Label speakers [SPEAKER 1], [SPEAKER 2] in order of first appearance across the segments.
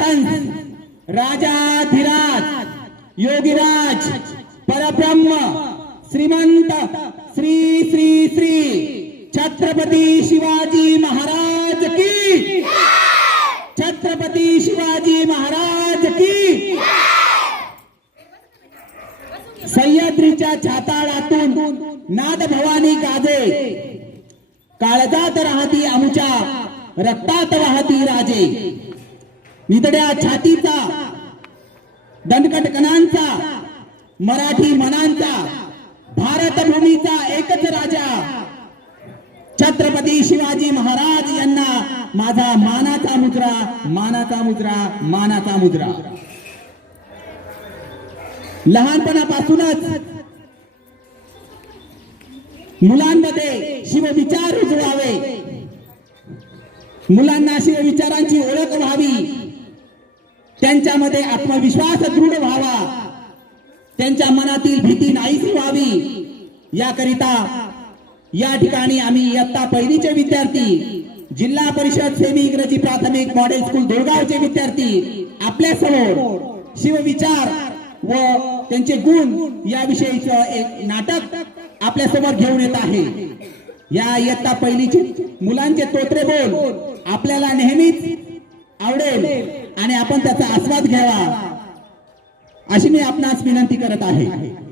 [SPEAKER 1] राजहंस राजाधिराज योगीराज परब्रह्म श्रीमंत श्री श्री श्री छत्रपती शिवाजी महाराज की छत्रपती शिवाजी महाराज की सह्याद्रीच्या छाताळातून नाद भवानी गाजे काळजात राहती आमच्या रक्तात वाहती राजे. नितड्या छातीचा दणकट कणांचा मराठी मनांचा भारत भूमीचा एकच राजा. छत्रपती शिवाजी महाराज यांना माझा मानाचा मुद्रा मानाचा मुद्रा मानाचा मुद्रा लहानपणापासूनच मुलांमध्ये शिवविचार रुजवावे. मुलांना शिवविचारांची ओळख त्यांच्यामध्ये आत्मविश्वास दृढ व्हावा. त्यांच्या मनातील भीती नाहीशी व्हावी. याकरिता या ठिकाणी आम्ही इयत्ता पहिलीचे विद्यार्थी जिल्हा परिषद सेमी इंग्रजी प्राथमिक मॉडेल स्कूल धुळगावचे विद्यार्थी आपल्यासमोर शिवविचार व त्यांचे गुण याविषयीचं एक नाटक आपल्यासमोर घेऊन येत आहे. या इयत्ता पहिलीचे मुलांचे तोत्रे बोल आपल्याला नेहमीच आवडेल. आणि आपण त्याचा आस्वाद घ्यावा. अशी मी आपणास विनंती करत आहे.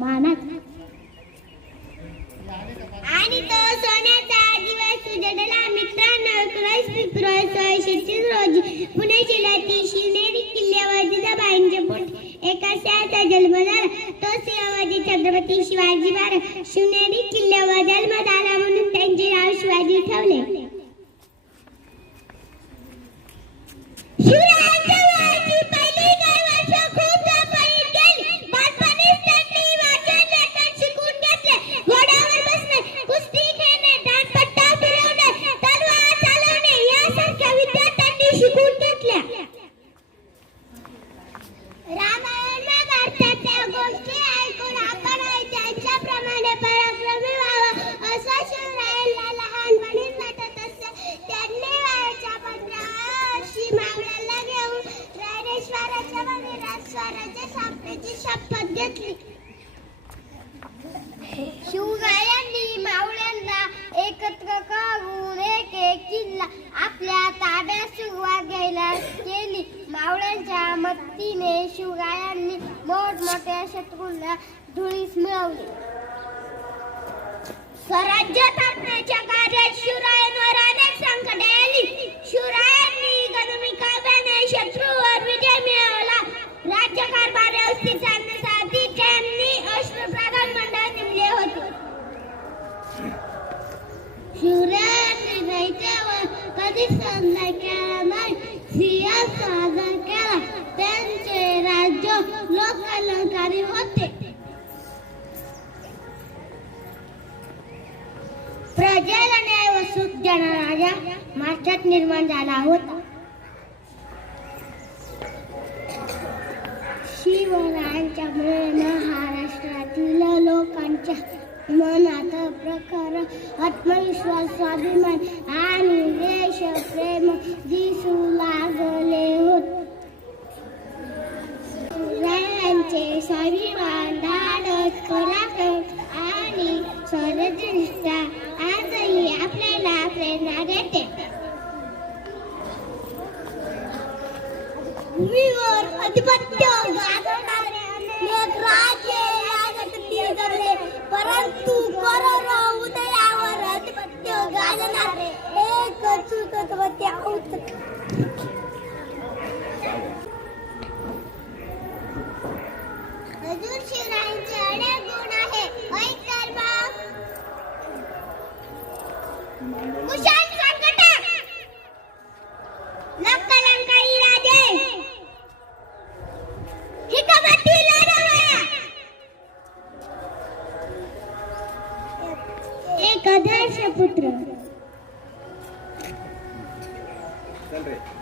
[SPEAKER 2] मानाचा आणि तो सोन्याचा दिवस उजडला मित्रांनो एकोणीस फेब्रुवारी सोळाशे तीस रोजी पुणे जिल्ह्यातील शिवनेरी किल्ल्यावर जिजाबाईंचे पोट एका स्त्रीचा जन्म झाला. तो शिवाजी छत्रपती शिवाजी महाराज शिवनेरी किल्ल्यावर जन्म झाला म्हणून त्यांचे नाव शिवाजी ठेवले. स्वराज्य स्थापनेची शपथ घेतली. शिवरायांनी मावळ्यांना एकत्र करून एक एक किल्ला आपल्या ताब्यात सुरुवात घ्यायला केली. मावळ्यांच्या मदतीने शिवरायांनी मोठमोठ्या शत्रूंना धुळीस मिळवली. स्वराज्य स्थापनेच्या कार्यात शिवरायांवर अनेक संकटे आली. शिवराय कधी संधान केला नाही सिंह सादर केला. त्यांचे राज्य लोककल्याणकारी होते. प्रजेला न्याय व सुख देणारा राजा महाराष्ट्रात निर्माण झाला होता. शिवरायांच्यामुळे महाराष्ट्रातील लोकांच्या मन आता प्रकार आत्मविश्वास स्वाभिमान आणि देश प्रेम दिसू लागले होत. रायांचे स्वाभिमान धाडस पराक्रम आणि स्वरदृष्टा आजही आपल्याला प्रेरणा देते. भूमीवर अधिपत्य गाजवणारे अनेक राज जगले परंतु करोना उदयावर अधिपत्य गाजणारे एक चुकतवते 对。